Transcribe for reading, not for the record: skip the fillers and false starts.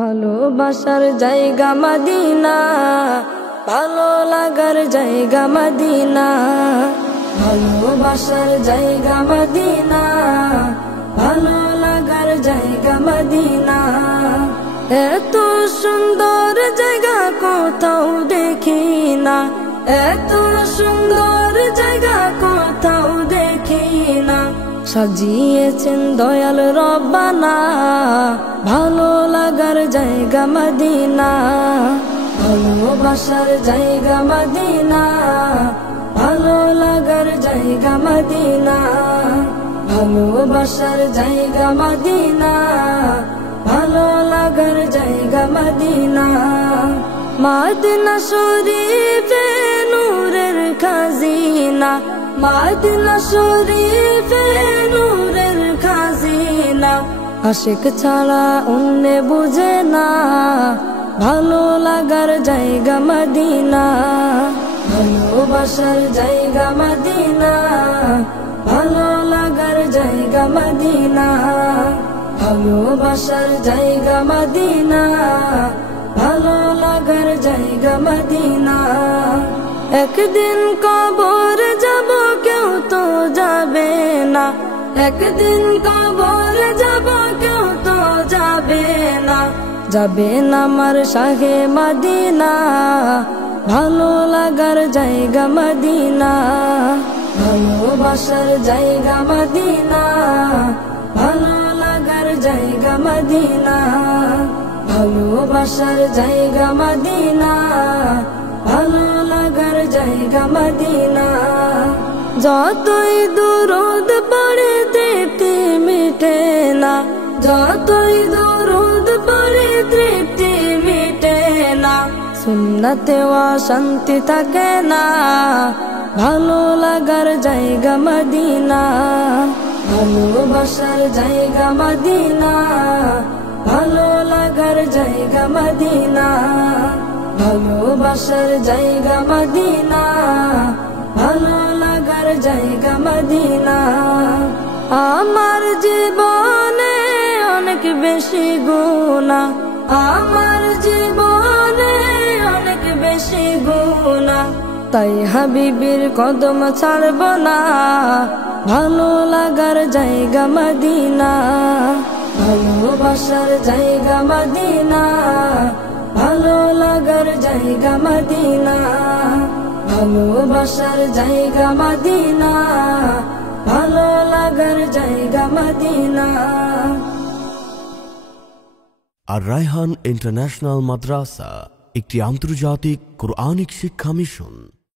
ভালোবাসার জায়গা মদিনা, ভালো লাগার জায়গা মদিনা। ভালোবাসার জায়গা মদিনা, ভালো লাগার জায়গা মদিনা। এত সুন্দর জায়গা কোথাও দেখি না, এত সুন্দর জায়গা কোথাও দেখি না। সাজিয়েছেন দয়াল রব্বানা, ভালো লাগার জায়গা মদিনা। ভালোবাসার জায়গা মদিনা, ভালো লাগার জায়গা মদিনা। ভালোবাসার জায়গা মদিনা, ভালো লাগার জায়গা মদিনা। মদিনা শরীফে নূরের খাজিনা, মদিনা শরীফে নূরের খাজিনা। আশিক ছাড়া অন্য বুঝে না, ভালো লাগার জায়গা মদিনা। ভালোবাসার জায়গা মদিনা, ভালো লাগার জায়গা মদিনা। ভালোবাসার জায়গা মদিনা, ভালো লাগার জায়গা মদিনা। একদিন কবর যাব কেউ তো যাবে না, একদিন কবর যাব কেউ তো যাবে না। যাবে না আমার শাহে মদিনা, ভালো লাগার জায়গা মদিনা। ভালোবাসার জায়গা মদিনা, ভালো লাগার জায়গা মদিনা। ভালোবাসার জায়গা মদিনা, ভালো লাগার জায়গা মদিনা। যতই দুরুদ পড়ে তৃপ্তি মিটে না, যতই দুরুদ পড়ে তৃপ্তি মিটে না। সুন্নতেও শান্তি থাকে না, ভালো লাগার জায়গা মদিনা। ভালোবাসার জায়গা মদিনা, ভালো লাগার জায়গা মদিনা। ভালোবাসার জায়গা মদিনা, ভালো লাগার জায়গা মদিনা। আমার জীবনে অনেক বেশি গুনাহ, আমার জীবনে অনেক বেশি গুনাহ। তাই হাবিবের কদম ছাড়ব না, ভালো লাগার জায়গা মদিনা। ভালোবাসার জায়গা মদিনা, ভালো লাগার জায়গা মদিনা। ভালোবাসার জায়গা মদিনা, ভালো লাগার জায়গা মদিনা। আর রায়হান ইন্টারন্যাশনাল মাদ্রাসা একটি আন্তর্জাতিক কোরআনিক শিক্ষা মিশন।